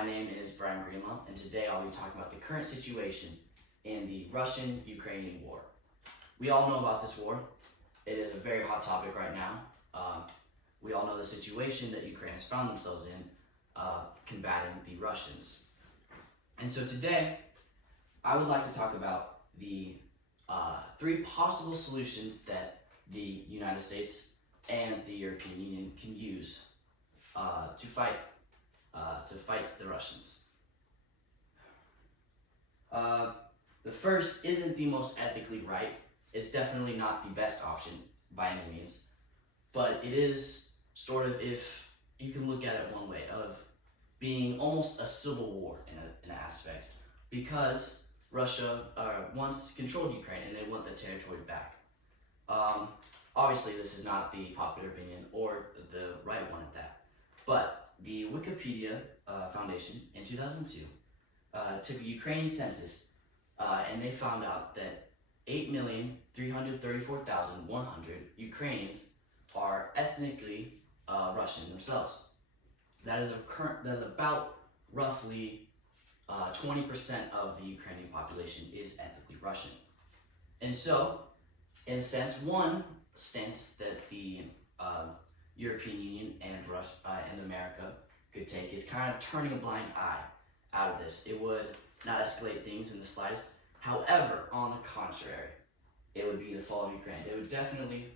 My name is Brian Greenlaw, and today I'll be talking about the current situation in the Russian-Ukrainian war. We all know about this war. It is a very hot topic right now. We all know the situation that Ukraine has found themselves in, combating the Russians. And so today, I would like to talk about the three possible solutions that the United States and the European Union can use to fight the Russians. The first isn't the most ethically right. It's definitely not the best option by any means, but it is sort of, if you can look at it one way, of being almost a civil war in an aspect, because Russia once controlled Ukraine and they want the territory back. Obviously, this is not the popular opinion or the right one at that, but the Wikipedia Foundation in 2002 took a Ukrainian census and they found out that 8,334,100 Ukrainians are ethnically Russian themselves. That is about roughly 20% of the Ukrainian population is ethnically Russian. And so, in a sense, one stance that the European Union and Russia and America could take is kind of turning a blind eye out of this. It would not escalate things in the slightest. However, on the contrary, it would be the fall of Ukraine. They would definitely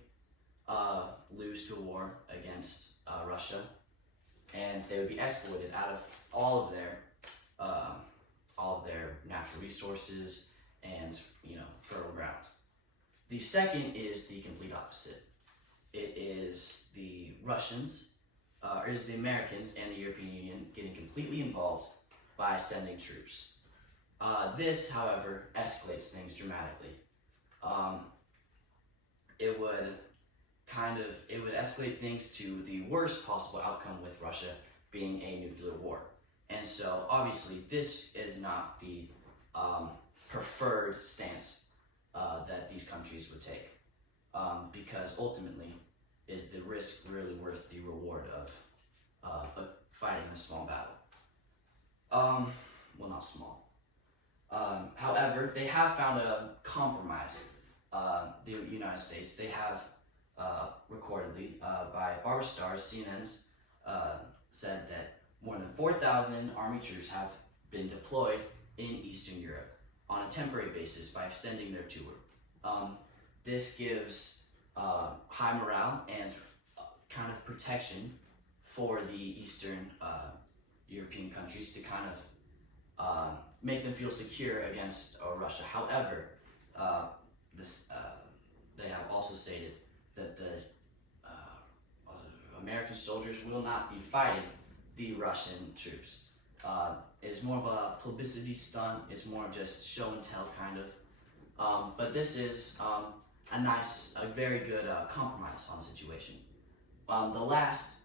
lose to a war against Russia, and they would be exploited out of all of their natural resources and fertile ground. The second is the complete opposite. It is the Russians, or it is the Americans and the European Union getting completely involved by sending troops. This, however, escalates things dramatically. It would escalate things to the worst possible outcome, with Russia being a nuclear war. And so, obviously, this is not the preferred stance that these countries would take, because ultimately, is the risk really worth the reward of fighting a small battle? Well, not small. However, they have found a compromise. The United States, they have recordedly by Barbara Starr, CNN's said that more than 4,000 Army troops have been deployed in Eastern Europe on a temporary basis by extending their tour. This gives high morale and kind of protection for the Eastern European countries to kind of make them feel secure against Russia. However, they have also stated that the American soldiers will not be fighting the Russian troops. It is more of a publicity stunt. It's more of just show and tell, kind of. But this is a very good compromise on the situation. The last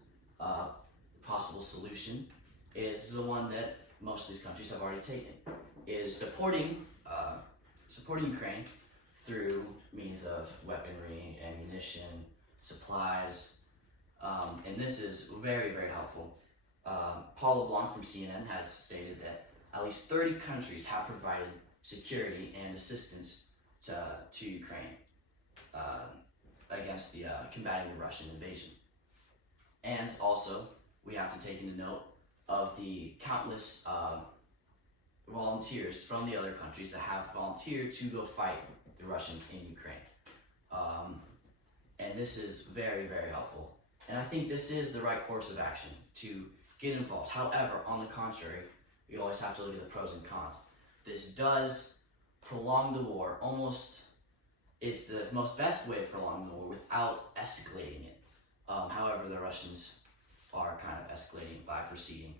possible solution is the one that most of these countries have already taken, is supporting Ukraine through means of weaponry, ammunition, supplies, and this is very, very helpful. Paul LeBlanc from CNN has stated that at least 30 countries have provided security and assistance to Ukraine against the combating the Russian invasion. And also, we have to take into note of the countless volunteers from the other countries that have volunteered to go fight the Russians in Ukraine. And this is very, very helpful. And I think this is the right course of action, to get involved. However, on the contrary, you always have to look at the pros and cons. This does prolong the war. It's the most best way of prolonging the war without escalating it. However, the Russians are kind of escalating by proceeding.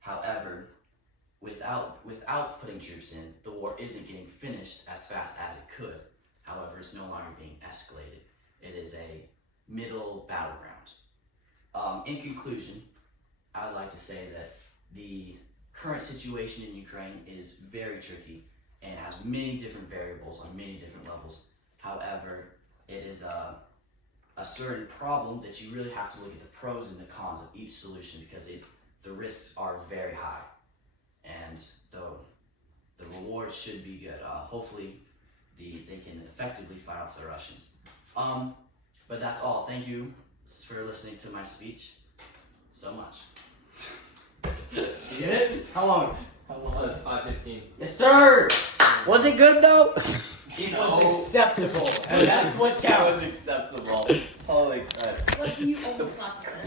However, without putting troops in, the war isn't getting finished as fast as it could. However, it's no longer being escalated. It is a middle battleground. In conclusion, I would like to say that the current situation in Ukraine is very tricky and has many different variables on many different levels. However, it is a certain problem that you really have to look at the pros and the cons of each solution, because the risks are very high. and the reward should be good. Hopefully, they can effectively fight off the Russians. But that's all. Thank you for listening to my speech so much. You get it? How long? That's 5:15. Yes, sir. Was it good though? It was acceptable, and that's what counts. It was acceptable. Holy crap. What do you almost not to say?